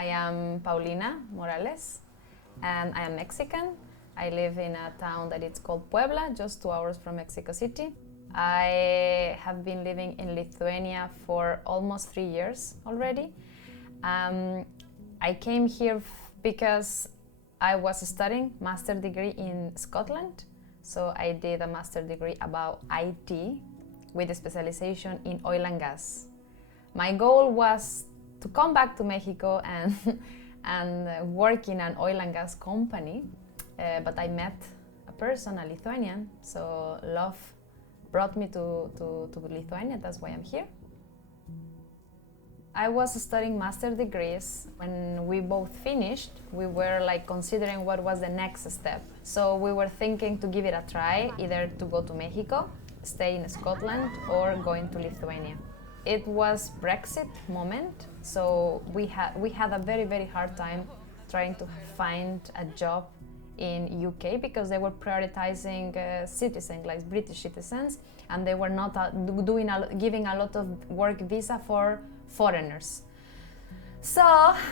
I am Paulina Morales, and I am Mexican. I live in a town that it's called Puebla, just 2 hours from Mexico City. I have been living in Lithuania for almost 3 years already. I came here because I was studying master degree in Scotland. So I did a master degree about IT with a specialization in oil and gas. My goal was to come back to Mexico and work in an oil and gas company, but I met a person, a Lithuanian, so love brought me to Lithuania. That's why I'm here. I was studying master degrees. When we both finished, we were like considering what was the next step. So we were thinking to give it a try, either to go to Mexico, stay in Scotland, or going to Lithuania. It was Brexit moment, so we had a very, very hard time trying to find a job in UK because they were prioritizing citizens, like British citizens, and they were not giving a lot of work visa for foreigners. So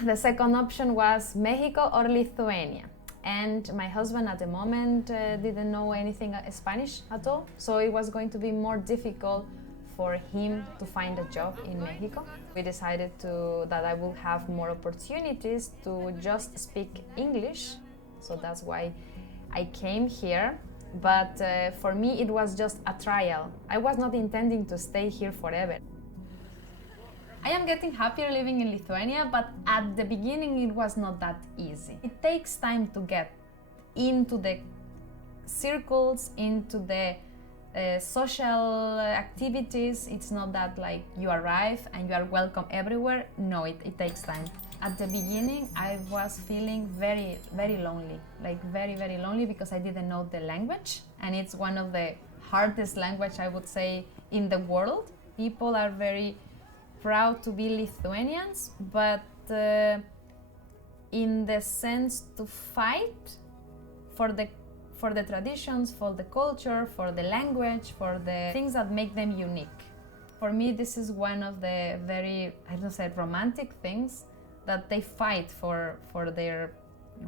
the second option was Mexico or Lithuania. And my husband at the moment didn't know anything Spanish at all, so it was going to be more difficult for him to find a job in Mexico. We decided that I will have more opportunities to just speak English, so that's why I came here. But for me it was just a trial. I was not intending to stay here forever. I am getting happier living in Lithuania, but at the beginning it was not that easy. It takes time to get into the circles, into the social activities. It's not that like you arrive and you are welcome everywhere. No, it takes time. At the beginning I was feeling very, very lonely, like very, very lonely, because I didn't know the language, and it's one of the hardest language, I would say, in the world. People are very proud to be Lithuanians, but in the sense to fight for the traditions, for the culture, for the language, for the things that make them unique. For me, this is one of the very, I don't say, romantic things, that they fight for their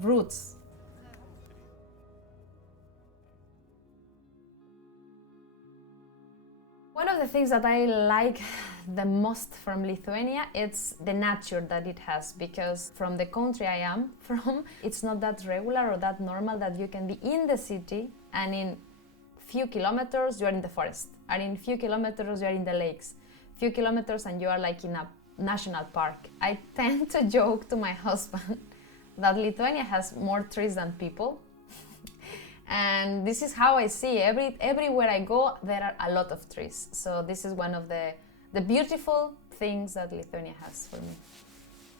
roots. One of the things that I like the most from Lithuania, it's the nature that it has, because from the country I am from, it's not that regular or that normal that you can be in the city and in few kilometers you are in the forest, and in few kilometers you are in the lakes, few kilometers and you are like in a national park. I tend to joke to my husband that Lithuania has more trees than people. And this is how I see everywhere I go, there are a lot of trees. So this is one of the beautiful things that Lithuania has for me.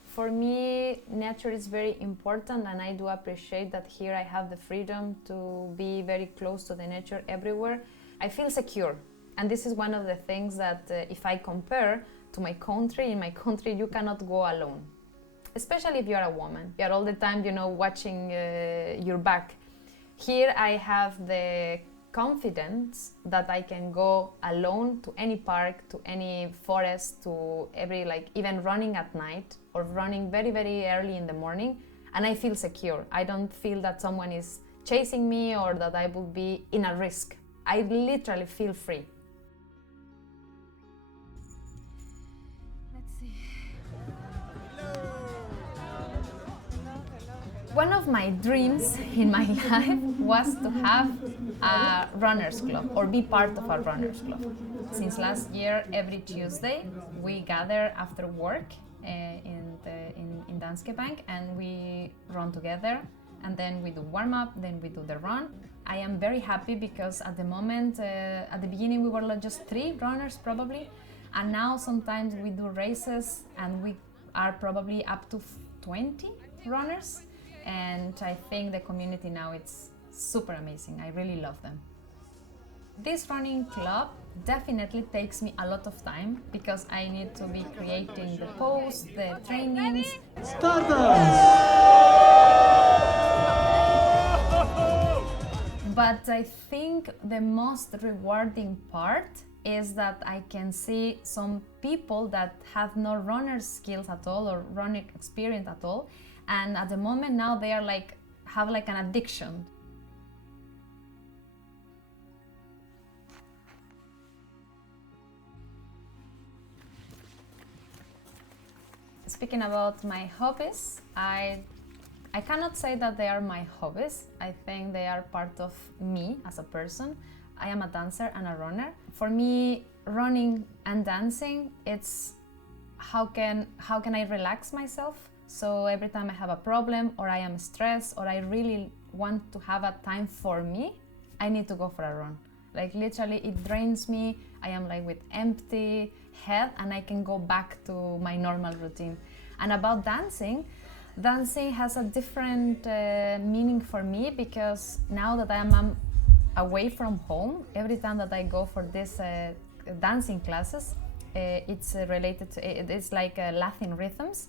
For me, nature is very important, and I do appreciate that here I have the freedom to be very close to the nature everywhere. I feel secure, and this is one of the things that if I compare to my country, in my country you cannot go alone. Especially if you are a woman. You are all the time, watching your back. Here I have the confidence that I can go alone to any park, to any forest, to even running at night or running very, very early in the morning, and I feel secure. I don't feel that someone is chasing me or that I will be in a risk. I literally feel free. Let's see. One of my dreams in my life was to have a runners club or be part of a runners club. Since last year, every Tuesday, we gather after work in Danske Bank, and we run together, and then we do warm-up, then we do the run. I am very happy because at the moment, at the beginning we were just 3 runners probably, and now sometimes we do races and we are probably up to 20 runners. And I think the community now, it's super amazing. I really love them. This running club definitely takes me a lot of time because I need to be creating the posts, the trainings. But I think the most rewarding part is that I can see some people that have no runner skills at all or running experience at all, and at the moment now they are like have like an addiction. Speaking about my hobbies, I cannot say that they are my hobbies. I think they are part of me as a person. I am a dancer and a runner. For me, running and dancing, it's how can I relax myself? So every time I have a problem or I am stressed or I really want to have a time for me, I need to go for a run. Like literally it drains me. I am like with empty head and I can go back to my normal routine. And about dancing, dancing has a different meaning for me because now that I am away from home, every time that I go for this dancing classes, it's related to, it's like Latin rhythms.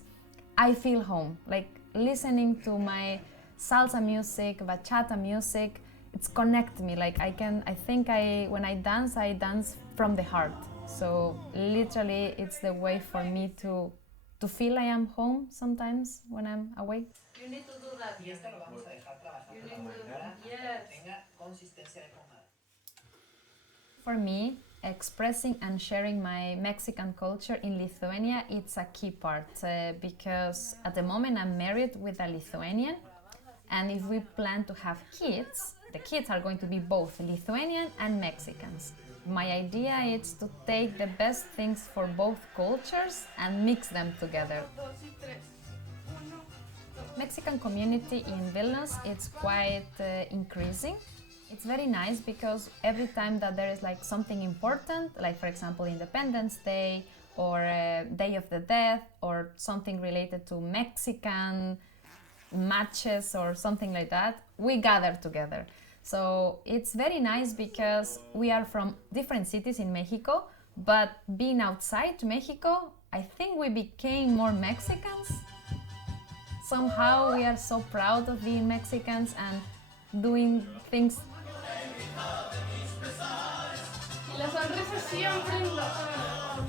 I feel home, like listening to my salsa music, bachata music, it's connect me. Like when I dance from the heart. So literally it's the way for me to feel I am home sometimes when I'm away. You need to do that. Y esto lo vamos a dejar trabajando con la marinara hasta que tenga consistencia de pomada. For me, expressing and sharing my Mexican culture in Lithuania, it's a key part because at the moment I'm married with a Lithuanian, and if we plan to have kids, the kids are going to be both Lithuanian and Mexicans. My idea is to take the best things for both cultures and mix them together. Mexican community in Vilnius, it's quite increasing. It's very nice because every time that there is like something important, like for example Independence Day or Day of the Dead or something related to Mexican matches or something like that, we gather together. So it's very nice because we are from different cities in Mexico, but being outside Mexico, I think we became more Mexicans. Somehow we are so proud of being Mexicans and doing things. La sonrisa siempre en la cara.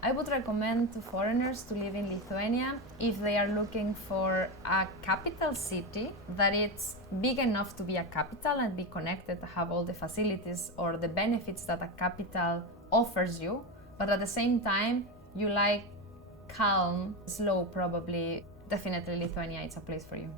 I would recommend to foreigners to live in Lithuania if they are looking for a capital city that it's big enough to be a capital and be connected, to have all the facilities or the benefits that a capital offers you, but at the same time you like calm, slow probably. Definitely Lithuania is a place for you.